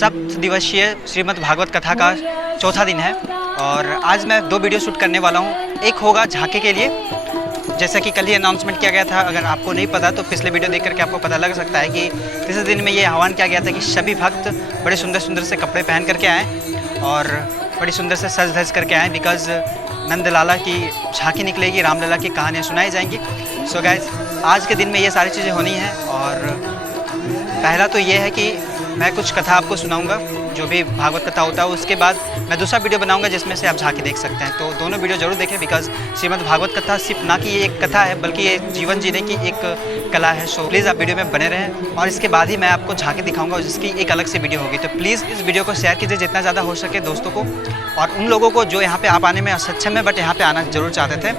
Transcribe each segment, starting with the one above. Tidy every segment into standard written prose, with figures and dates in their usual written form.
सप्त दिवसीय श्रीमद् भागवत कथा का चौथा दिन है और आज मैं 2 वीडियो शूट करने वाला हूँ। एक होगा झांकी के लिए, जैसा कि कल ही अनाउंसमेंट किया गया था। अगर आपको नहीं पता तो पिछले वीडियो देख करके आपको पता लग सकता है कि तीसरे दिन में ये आह्वान किया गया था कि सभी भक्त बड़े सुंदर सुंदर से कपड़े पहन करके आएँ और बड़ी सुंदर से सज धज करके आएँ, बिकॉज़ नंद लाला की झांकी निकलेगी, रामलला की कहानियाँ सुनाई जाएंगी। सो गाइज, आज के दिन में ये सारी चीज़ें होनी हैं और पहला तो ये है कि मैं कुछ कथा आपको सुनाऊंगा, जो भी भागवत कथा होता है। उसके बाद मैं दूसरा वीडियो बनाऊंगा जिसमें से आप झांकी देख सकते हैं। तो दोनों वीडियो जरूर देखें, बिकॉज श्रीमद् भागवत कथा सिर्फ ना कि ये एक कथा है बल्कि ये जीवन जीने की एक कला है। सो प्लीज़ आप वीडियो में बने रहें और इसके बाद ही मैं आपको झांकी दिखाऊंगा जिसकी एक अलग से वीडियो होगी। तो प्लीज़ इस वीडियो को शेयर कीजिए जितना ज़्यादा हो सके दोस्तों को, और उन लोगों को जो यहाँ पर आप आने में सक्षम है बट यहाँ पर आना जरूर चाहते थे।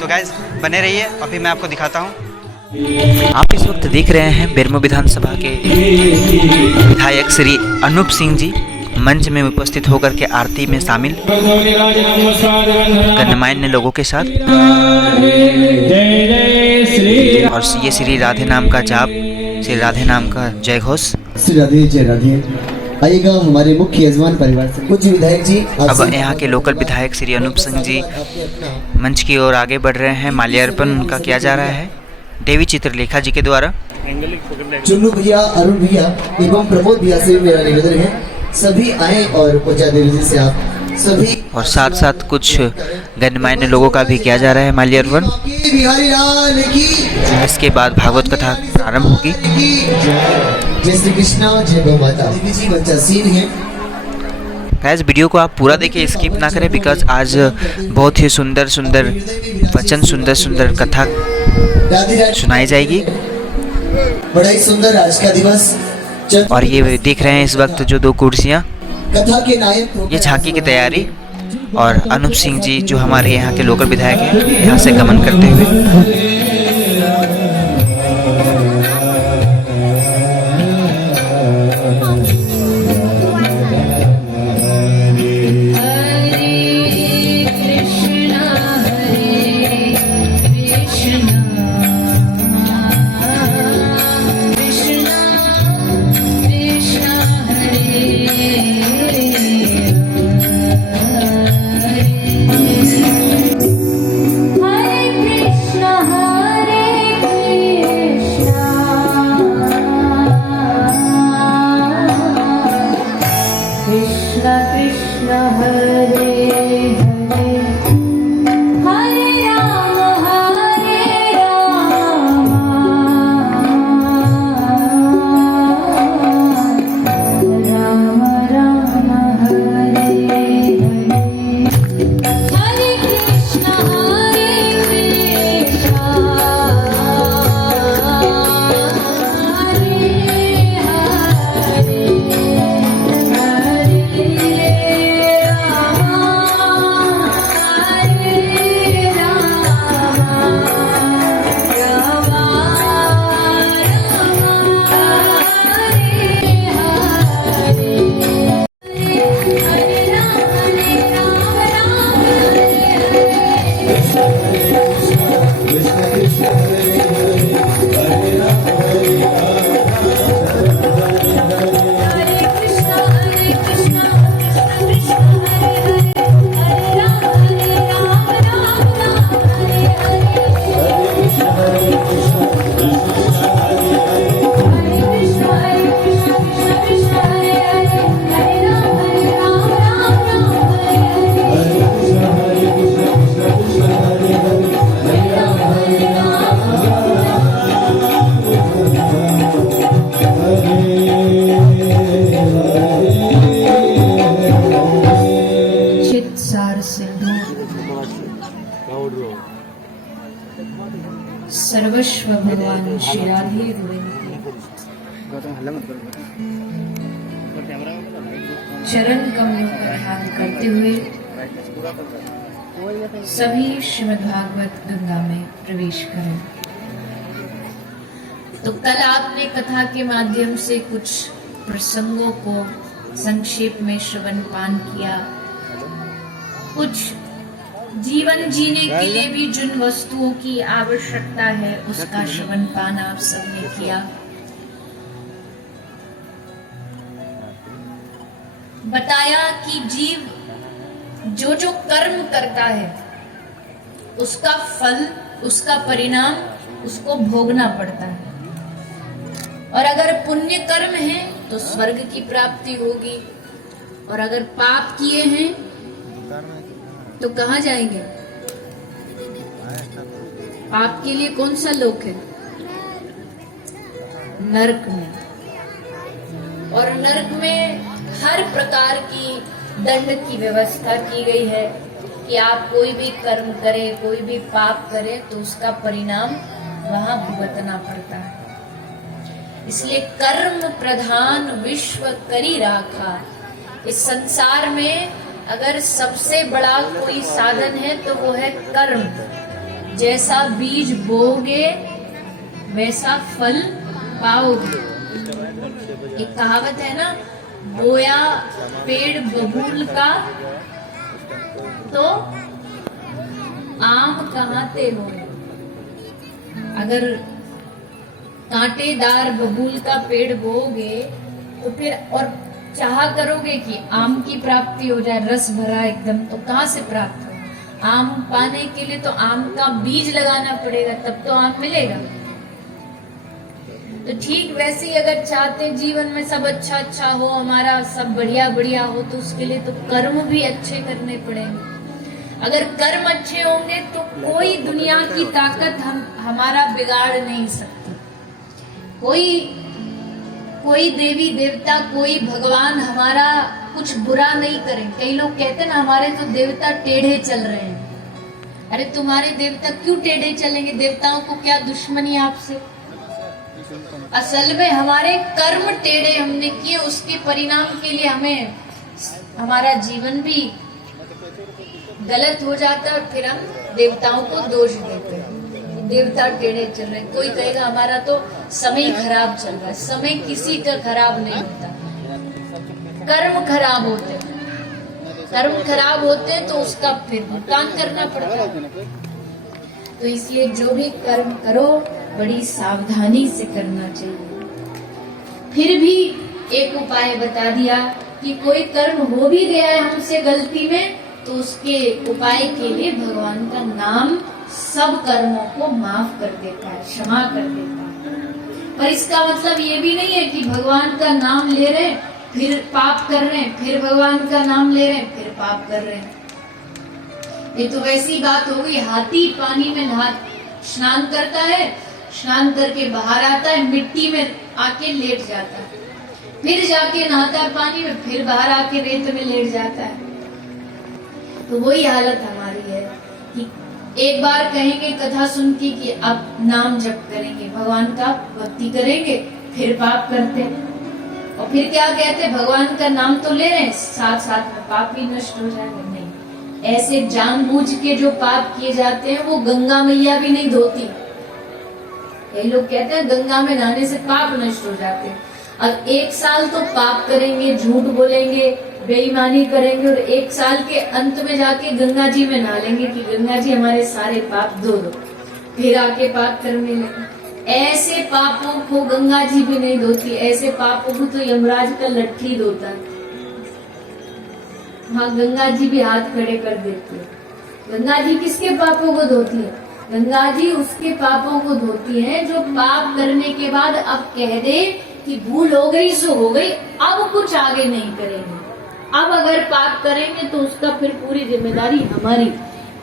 तो गाइज बने रहिए, अभी मैं आपको दिखाता हूँ। आप इस वक्त देख रहे हैं बेरमो विधानसभा के विधायक श्री अनूप सिंह जी मंच में उपस्थित होकर के आरती में शामिल गणमान्य लोगों के साथ, और ये श्री राधे नाम का जाप, श्री राधे नाम का जय घोष। श्री राधे जय राधे। आइएगा हमारे मुख्य यजमान परिवार से कुछ विधायक जी। अब यहाँ के लोकल विधायक श्री अनूप सिंह जी मंच की ओर आगे बढ़ रहे हैं। माल्यार्पण उनका किया जा रहा है देवी चित्रलेखा जी के द्वारा। चुन्नू भैया, अरुण भैया एवं प्रमोद भैया से मेरा निवेदन है सभी आए और पूजा देवी जी से आप सभी, और साथ साथ कुछ गणमान्य लोगों का भी किया जा रहा है माल्यार्पण। बिहारी लाल की, इसके बाद भागवत कथा प्रारंभ होगी। जय श्री कृष्णा, जय गौ माता। देवी जी बच्चा सीन है। गाइस, वीडियो को आप पूरा देखिए, स्किप ना करें, बिकॉज आज बहुत ही सुंदर सुंदर वचन, सुंदर सुंदर कथा सुनाई जाएगी। बड़ा ही सुंदर आज का दिवस। और ये देख रहे हैं इस वक्त जो 2 कुर्सियाँ, कथा के नायक ये झांकी की तैयारी, और अनूप सिंह जी जो हमारे यहाँ के लोकल विधायक हैं यहाँ से गमन करते हुए। सर्वस्व भगवान श्री राधे चरण कमलों पर हाथ करते हुए सभी श्रीमद् भागवत गंगा में प्रवेश करें। तो कल आपने कथा के माध्यम से कुछ प्रसंगों को संक्षेप में श्रवण पान किया, कुछ जीवन जीने के लिए भी जिन वस्तुओं की आवश्यकता है उसका श्रवण पान आप सबने किया। बताया कि जीव जो जो कर्म करता है उसका फल, उसका परिणाम उसको भोगना पड़ता है। और अगर पुण्य कर्म है तो स्वर्ग की प्राप्ति होगी, और अगर पाप किए हैं तो कहाँ जाएंगे? पाप के लिए कौन सा लोक है? नरक में। और नरक में हर प्रकार की दंड की व्यवस्था की गई है कि आप कोई भी कर्म करें, कोई भी पाप करें तो उसका परिणाम वहां भुगतना पड़ता है। इसलिए कर्म प्रधान विश्व करी राखा। इस संसार में अगर सबसे बड़ा कोई साधन है तो वो है कर्म। जैसा बीज बोओगे वैसा फल पाओगे। एक कहावत है ना, बोया पेड़ बबूल का तो आम कहाते हो। अगर कांटेदार बबूल का पेड़ बोओगे तो फिर और चाह करोगे कि आम की प्राप्ति हो जाए, रस भरा एकदम, तो कहाँ से प्राप्त हो? आम पाने के लिए तो आम का बीज लगाना पड़ेगा, तब तो आम मिलेगा। तो ठीक वैसे ही अगर चाहते जीवन में सब अच्छा अच्छा हो, हमारा सब बढ़िया बढ़िया हो, तो उसके लिए तो कर्म भी अच्छे करने पड़ेंगे। अगर कर्म अच्छे होंगे तो कोई दुनिया की ताकत हमारा बिगाड़ नहीं सकती। कोई देवी देवता, कोई भगवान हमारा कुछ बुरा नहीं करें। कई लोग कहते हैं ना, हमारे तो देवता टेढ़े चल रहे हैं। अरे तुम्हारे देवता क्यों टेढ़े चलेंगे? देवताओं को क्या दुश्मनी आपसे? असल में हमारे कर्म टेढ़े हमने किए, उसके परिणाम के लिए हमें हमारा जीवन भी गलत हो जाता है और फिर हम देवताओं को दोष देते हैं। देवता टेढ़े चल रहे हैं। कोई कहेगा हमारा तो समय खराब चल रहा है। समय किसी का खराब नहीं होता, कर्म खराब होते हैं। कर्म खराब होते हैं तो उसका फिर भुगतान करना पड़ता है। तो इसलिए जो भी कर्म करो बड़ी सावधानी से करना चाहिए। फिर भी एक उपाय बता दिया कि कोई कर्म हो भी गया है हमसे गलती में, तो उसके उपाय के लिए भगवान का नाम सब कर्मों को माफ कर देता है, क्षमा कर देता है। पर इसका मतलब ये भी नहीं है कि भगवान का नाम ले रहे हैं फिर पाप कर रहे हैं, फिर भगवान का नाम ले रहे हैं फिर पाप कर रहे हैं। ये तो वैसी बात हो गई, हाथी पानी में स्नान करता है, स्नान करके बाहर आता है, मिट्टी में आके लेट जाता है, फिर जाके नहाता है पानी में, फिर बाहर आके रेत में लेट जाता है। तो वही हालत हमारी है कि एक बार कहेंगे कथा सुन के कि अब नाम जप करेंगे, भगवान का भक्ति करेंगे, फिर पाप करते हैं। और फिर क्या कहते हैं, भगवान का नाम तो ले रहे हैं, साथ साथ में पाप भी नष्ट हो जाएंगे। नहीं, ऐसे जानबूझ के जो पाप किए जाते हैं वो गंगा मैया भी नहीं धोती। कई लोग कहते हैं गंगा में नहाने से पाप नष्ट हो जाते हैं। अब एक साल तो पाप करेंगे, झूठ बोलेंगे, बेईमानी करेंगे, और एक साल के अंत में जाके गंगा जी में नहा लेंगे कि गंगा जी हमारे सारे पाप धो दो, फिर आके पाप करने लगे। ऐसे पापों को गंगा जी भी नहीं धोती, ऐसे पापों को तो यमराज का लट्ठी धोता है। हाँ, गंगा जी भी हाथ खड़े कर देती है। गंगा जी किसके पापों को धोती है? गंगा जी उसके पापों को धोती है जो पाप करने के बाद अब कह दे कि भूल हो गई सो हो गई, अब कुछ आगे नहीं करेंगे। अब अगर पाप करेंगे तो उसका फिर पूरी जिम्मेदारी हमारी।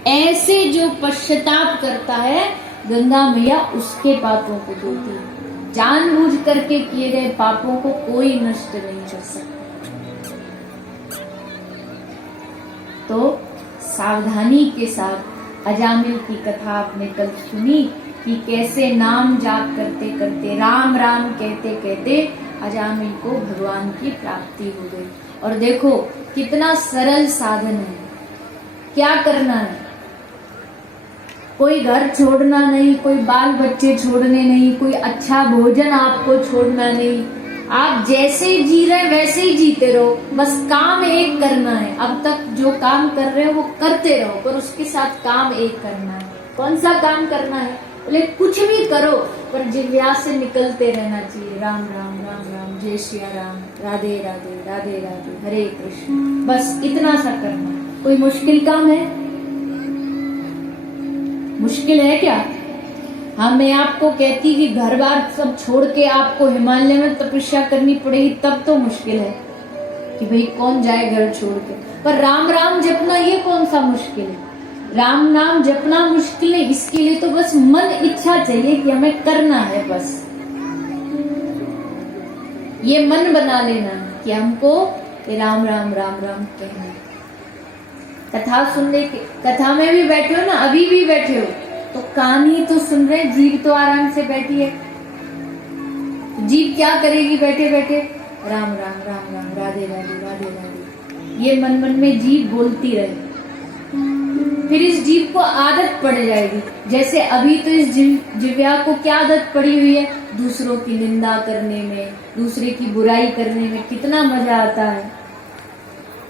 ऐसे जो पश्चाताप करता है गंगा मैया उसके पापों को धोती है। जानबूझ करके किए गए पापों को कोई नष्ट नहीं कर सकता। तो सावधानी के साथ अजामिल की कथा आपने कल सुनी कि कैसे नाम जाप करते करते, राम राम कहते कहते अजामिल को भगवान की प्राप्ति हो गई। और देखो कितना सरल साधन है। क्या करना है? कोई घर छोड़ना नहीं, कोई बाल बच्चे छोड़ने नहीं, कोई अच्छा भोजन आपको छोड़ना नहीं। आप जैसे जी रहे वैसे ही जीते रहो, बस काम एक करना है। अब तक जो काम कर रहे हो वो करते रहो, पर उसके साथ काम एक करना है। कौन सा काम करना है? बोले कुछ भी करो पर जिह्वा से निकलते रहना चाहिए राम राम राम राम। जय सिया राम, राधे राधे, राधे राधे, हरे कृष्ण। बस इतना सा करना है। कोई मुश्किल काम है? मुश्किल है क्या? हाँ, मैं आपको कहती कि घर बार सब छोड़ के आपको हिमालय में तपस्या करनी पड़ेगी, तब तो मुश्किल है कि भाई कौन जाए घर छोड़ के। पर राम राम जपना ये कौन सा मुश्किल है? राम नाम जपना मुश्किल है, इसके लिए तो बस मन इच्छा चाहिए कि हमें करना है। बस ये मन बना लेना कि हमको राम राम राम राम कहना है। कथा सुनने के, कथा में भी बैठे हो ना, अभी भी बैठे हो तो कान ही तो सुन रहे, जीभ तो आराम से बैठी है। जीभ क्या करेगी बैठे बैठे? राम राम राम राम, राधे राधे, राधे राधे, ये मन मन में जीभ बोलती रहे। फिर इस जीभ को आदत पड़ जाएगी। जैसे अभी तो इस जिव्या को क्या आदत पड़ी हुई है? दूसरों की निंदा करने में, दूसरे की बुराई करने में कितना मजा आता है।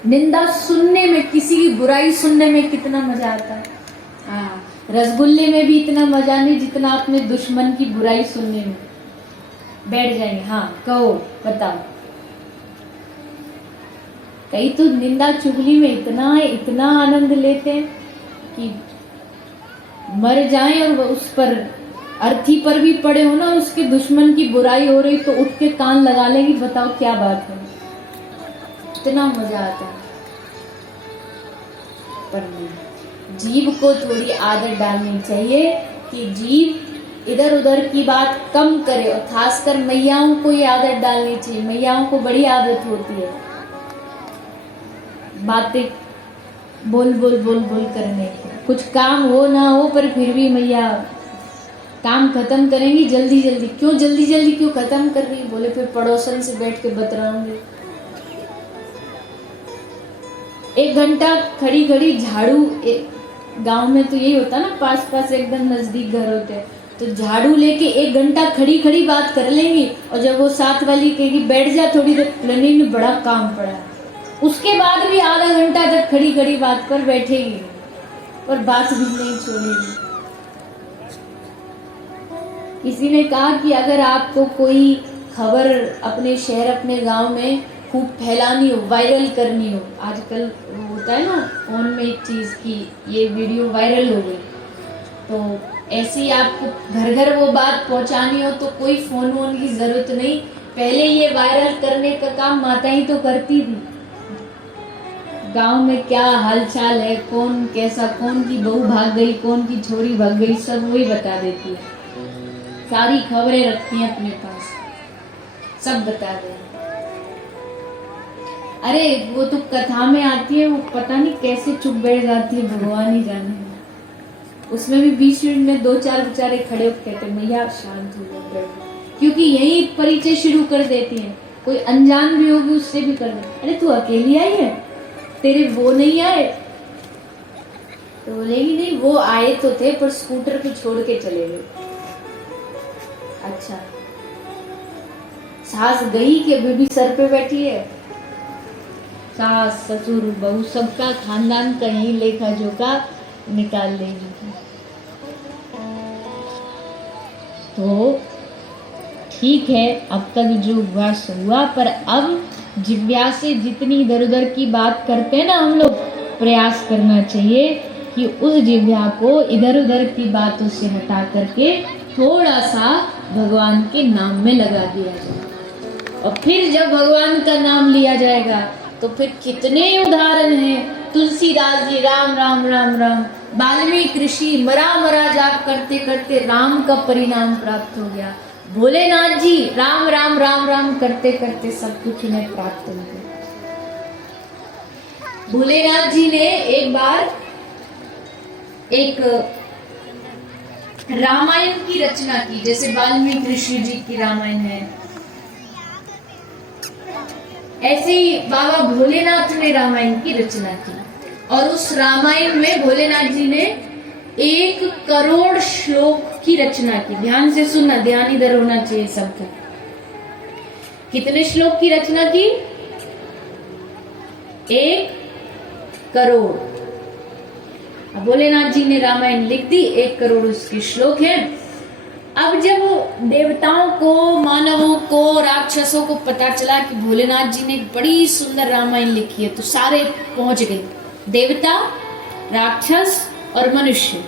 निंदा सुनने में, किसी की बुराई सुनने में कितना मजा आता है। हाँ, रसगुल्ले में भी इतना मजा नहीं जितना अपने दुश्मन की बुराई सुनने में। बैठ जाएंगे, हाँ कहो, बताओ। कई तो निंदा चुगली में इतना आनंद लेते हैं कि मर जाएं और उस पर अर्थी पर भी पड़े हो ना, उसके दुश्मन की बुराई हो रही तो उठ के कान लगा लेंगे। बताओ क्या बात है, इतना मजा आता है। पर जीभ को थोड़ी आदत डालनी चाहिए कि जीभ इधर उधर की बात कम करे, और खासकर मैयाओं को ये आदत डालनी चाहिए। मैयाओं को बड़ी आदत होती है बातें बोल बोल बोल बोल करने की। कुछ काम हो ना हो पर फिर भी मैया काम खत्म करेंगी जल्दी जल्दी। क्यों जल्दी जल्दी क्यों खत्म कर रही? बोले फिर पड़ोसन से बैठ के बतराऊंगी। 1 घंटा खड़ी खड़ी झाड़ू, गांव में तो यही होता ना, पास पास एकदम नजदीक घर होते हैं, तो झाड़ू लेके 1 घंटा खड़ी खड़ी बात कर लेंगी। और जब वो साथ वाली कहेगी बैठ जा थोड़ी देर, प्लानिंग में बड़ा काम पड़ा है, उसके बाद भी आधा घंटा तक खड़ी खड़ी बात पर बैठेगी और बात भी नहीं छोड़ेगी। किसी ने कहा कि अगर आपको कोई खबर अपने शहर, अपने गांव में खूब फैलानी हो, वायरल करनी हो, आजकल होता है ना फोन में एक चीज की ये वीडियो वायरल हो गई, तो ऐसे ही आपको घर घर वो बात पहुंचानी हो तो कोई फोन वोन की जरूरत नहीं। पहले ये वायरल करने का काम माता ही तो करती थी। गांव में क्या हालचाल है, कौन कैसा, कौन की बहू भाग गई, कौन की छोरी भाग गई, सब वही बता देती है। सारी खबरें रखती हैं अपने पास, सब बता दें। अरे वो तो कथा में आती है, वो पता नहीं कैसे चुप बैठ जाती है, भगवान ही जाने। उसमें भी 20 मिनट में 2-4 बेचारे खड़े होकर कहते मैया शांत हो जाओ, बैठो, क्योंकि यही परिचय शुरू कर देती है। कोई अनजान भी होगी उससे भी कर दे, अरे तू अकेली आई है, तेरे वो नहीं आए? तो बोलेगी नहीं वो आए तो थे पर स्कूटर को छोड़ के चले गए। अच्छा, सास गई कि अभी भी सर पे बैठी है? सास ससुर बहू सबका खानदान का ही लेखा जोखा निकाल लेगी। तो ठीक है, अब तक जो हुआ सो हुआ, पर अब जिव्या से जितनी इधर उधर की बात करते हैं ना हम लोग, प्रयास करना चाहिए कि उस जिव्या को इधर उधर की बातों से हटा करके थोड़ा सा भगवान के नाम में लगा दिया जाए। और फिर जब भगवान का नाम लिया जाएगा तो फिर कितने उदाहरण हैं। तुलसीदास जी राम राम राम राम, वाल्मीकि ऋषि मरा मरा जाप करते करते राम का परिणाम प्राप्त हो गया। भोलेनाथ जी राम राम राम राम करते करते सब कुछ उन्हें प्राप्त हो गया। भोलेनाथ जी ने एक बार एक रामायण की रचना की, जैसे वाल्मीकि ऋषि जी की रामायण है, ऐसे ही बाबा भोलेनाथ ने रामायण की रचना की। और उस रामायण में भोलेनाथ जी ने 1 करोड़ श्लोक की रचना की। ध्यान से सुनना, ध्यान इधर होना चाहिए सबका। कितने श्लोक की रचना की? 1 करोड़। अब भोलेनाथ जी ने रामायण लिख दी, 1 करोड़ उसके श्लोक हैं। अब जब देवताओं को, मानवों को, राक्षसों को पता चला कि भोलेनाथ जी ने एक बड़ी सुंदर रामायण लिखी है, तो सारे पहुंच गए। देवता, राक्षस और मनुष्य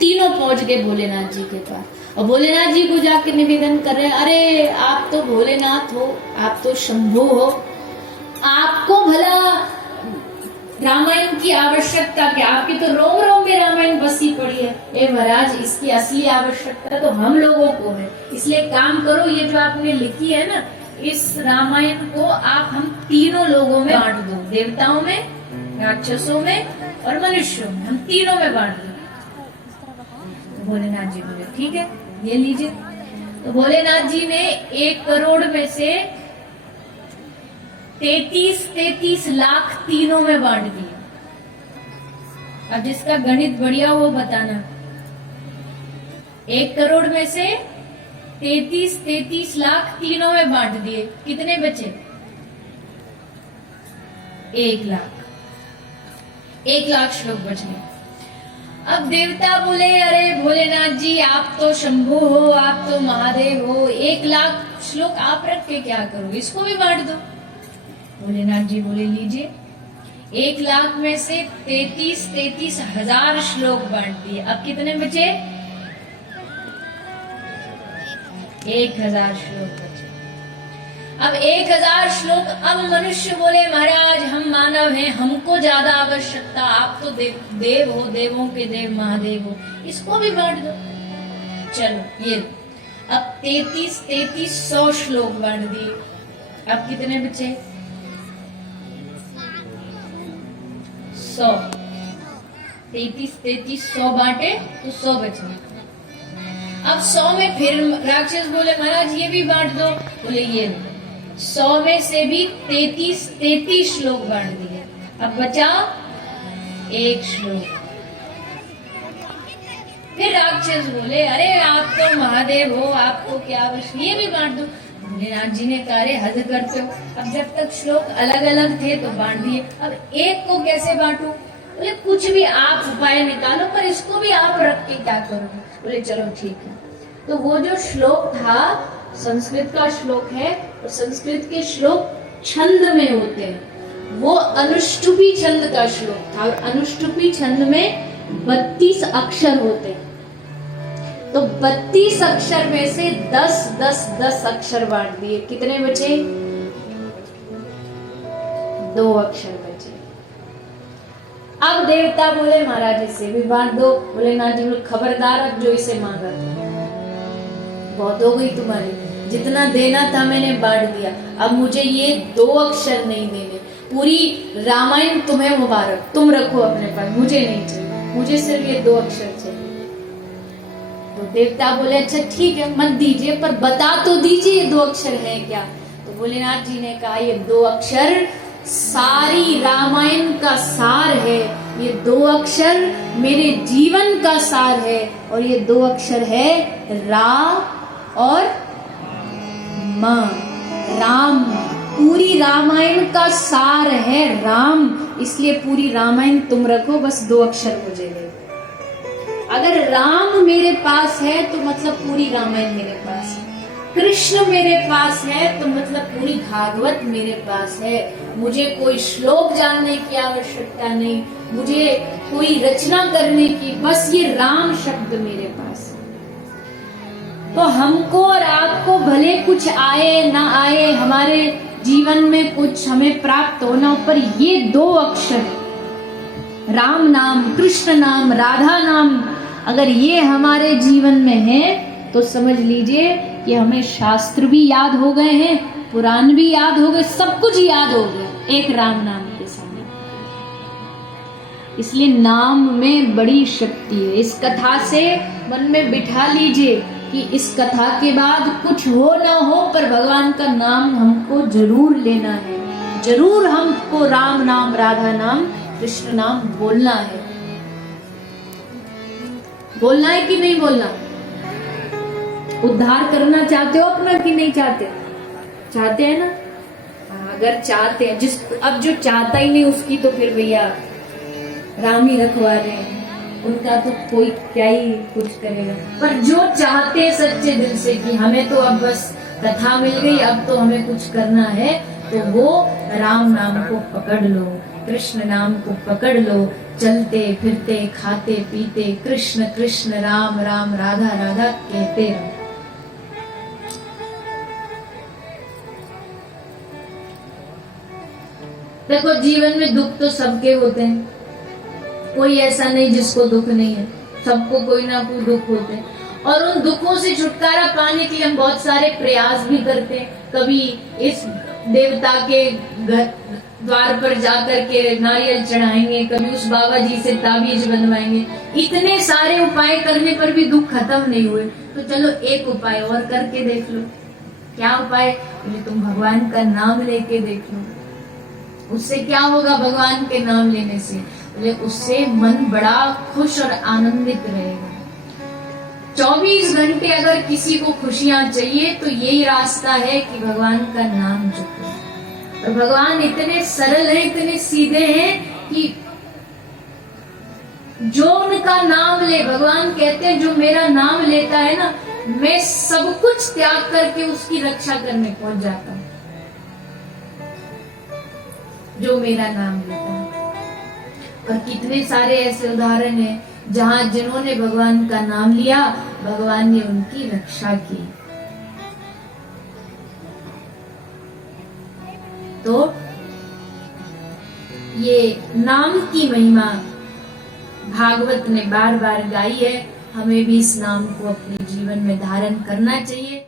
तीनों पहुंच गए भोलेनाथ जी के पास। और भोलेनाथ जी को जाकर निवेदन कर रहे हैं, अरे आप तो भोलेनाथ हो, आप तो शंभु हो, आपको भला रामायण की आवश्यकता क्या? आपकी तो रोम रोम में रामायण बसी पड़ी है। ए महाराज, इसकी असली आवश्यकता तो हम लोगों को है। इसलिए काम करो, ये जो आपने लिखी है ना, इस रामायण को आप हम तीनों लोगों में बांट दो, देवताओं में, राक्षसों में और मनुष्यों में, हम तीनों में बांट दो। तो भोलेनाथ जी बोले ठीक है, ये लीजिए। तो भोलेनाथ जी ने 1 करोड़ में से 33 लाख तीनों में बांट दिए। अब जिसका गणित बढ़िया वो बताना। 1 करोड़ में से 33 लाख तीनों में बांट दिए, कितने बचे? 1 लाख। 1 लाख श्लोक बच गए। अब देवता बोले, अरे भोलेनाथ जी आप तो शंभु हो, आप तो महादेव हो, 1 लाख श्लोक आप रख के क्या करो, इसको भी बांट दो। भोलेनाथ जी बोले लीजिए। 1 लाख में से 33 हजार श्लोक बांट दिए। अब कितने बचे? 1000 श्लोक बचे। अब 1000 श्लोक। अब मनुष्य बोले महाराज हम मानव हैं, हमको ज्यादा आवश्यकता, आप तो देव हो, देवों के देव महादेव हो, इसको भी बांट दो। चलो ये अब 33 श्लोक बांट दिए। अब कितने बचे? 100। 33 100 बांटे तो 100 बचे। अब 100 में फिर राक्षस बोले महाराज ये भी बांट दो। बोले ये 100 में से भी 33 श्लोक बांट दिए। अब बचा 1 श्लोक। फिर राक्षस बोले अरे आप तो महादेव हो, आपको क्या आवश्यक, ये भी बांट दो। भोलेनाथ जी ने कहा अरे हद करते हो, अब जब तक श्लोक अलग अलग थे तो बांट दिए, अब एक को कैसे बांटू? बोले कुछ भी आप उपाय निकालो, पर इसको भी आप रख के क्या करोगे? बोले चलो ठीक है। तो वो जो श्लोक था संस्कृत का श्लोक है, और संस्कृत के श्लोक छंद में होते हैं, वो अनुष्टुपी छंद का श्लोक था, और अनुष्टुपी छंद में 32 अक्षर होते हैं। तो 32 अक्षर में से 10 अक्षर बांट दिए। कितने बचे? 2 अक्षर बचे। अब देवता बोले महाराज इसे भी बांट दो। भोलेनाथ जी बोले खबरदार, अब जो इसे मांगा था बहुत हो गई तुम्हारी, जितना देना था मैंने बांट दिया, अब मुझे ये 2 अक्षर नहीं देने। पूरी रामायण तुम्हें मुबारक, तुम रखो अपने पास, मुझे नहीं चाहिए, मुझे सिर्फ ये 2 अक्षर चाहिए। तो देवता बोले अच्छा ठीक है मत दीजिए, पर बता तो दीजिए ये 2 अक्षर है क्या? तो भोलेनाथ जी ने कहा ये 2 अक्षर सारी रामायण का सार है, ये 2 अक्षर मेरे जीवन का सार है, और ये 2 अक्षर है रा और मा। राम, पूरी रामायण का सार है राम, इसलिए पूरी रामायण तुम रखो, बस 2 अक्षर मुझे दे। अगर राम मेरे पास है तो मतलब पूरी रामायण मेरे पास है, कृष्ण मेरे पास है तो मतलब पूरी भागवत मेरे पास है। मुझे कोई श्लोक जानने की आवश्यकता नहीं, मुझे कोई रचना करने की, बस ये राम शब्द मेरे पास है। तो हमको और आपको भले कुछ आए ना आए, हमारे जीवन में कुछ हमें प्राप्त होना, पर ये 2 अक्षर राम नाम, कृष्ण नाम, राधा नाम, अगर ये हमारे जीवन में है तो समझ लीजिए कि हमें शास्त्र भी याद हो गए हैं, पुराण भी याद हो गए, सब कुछ याद हो गया एक राम नाम के सामने। इसलिए नाम में बड़ी शक्ति है। इस कथा से मन में बिठा लीजिए कि इस कथा के बाद कुछ हो ना हो, पर भगवान का नाम हमको जरूर लेना है, जरूर हमको राम नाम, राधा नाम, कृष्ण नाम बोलना है। बोलना है कि नहीं बोलना? उद्धार करना चाहते हो अपना कि नहीं चाहते? चाहते हैं ना? अगर चाहते हैं, अब जो चाहता ही नहीं उसकी तो फिर भैया राम ही रखवा रहे हैं। उनका तो कोई क्या ही कुछ करेगा। पर जो चाहते हैं सच्चे दिल से कि हमें तो अब बस कथा मिल गई, अब तो हमें कुछ करना है, तो वो राम नाम को पकड़ लो, कृष्ण नाम को पकड़ लो, चलते फिरते खाते पीते कृष्ण कृष्ण राम राम राधा राधा कहते रहो। देखो जीवन में दुख तो सबके होते हैं, कोई ऐसा नहीं जिसको दुख नहीं है, सबको कोई ना कोई दुख होते हैं। और उन दुखों से छुटकारा पाने के लिए हम बहुत सारे प्रयास भी करते हैं। कभी इस देवता के द्वार पर जाकर के नारियल चढ़ाएंगे, कभी उस बाबा जी से ताबीज बनवाएंगे। इतने सारे उपाय करने पर भी दुख खत्म नहीं हुए, तो चलो एक उपाय और करके देख लो। क्या उपाय? तुम भगवान का नाम लेके देख लो। उससे क्या होगा? भगवान के नाम लेने से बोले उससे मन बड़ा खुश और आनंदित रहेगा। 24 घंटे अगर किसी को खुशियां चाहिए तो यही रास्ता है कि भगवान का नाम जपो। और भगवान इतने सरल हैं, इतने सीधे हैं कि जो उनका नाम ले, भगवान कहते हैं जो मेरा नाम लेता है ना, मैं सब कुछ त्याग करके उसकी रक्षा करने पहुंच जाता हूं। जो मेरा नाम लेता है। और कितने सारे ऐसे उदाहरण हैं जहां जिन्होंने भगवान का नाम लिया, भगवान ने उनकी रक्षा की। तो ये नाम की महिमा भागवत ने बार बार गाई है, हमें भी इस नाम को अपने जीवन में धारण करना चाहिए।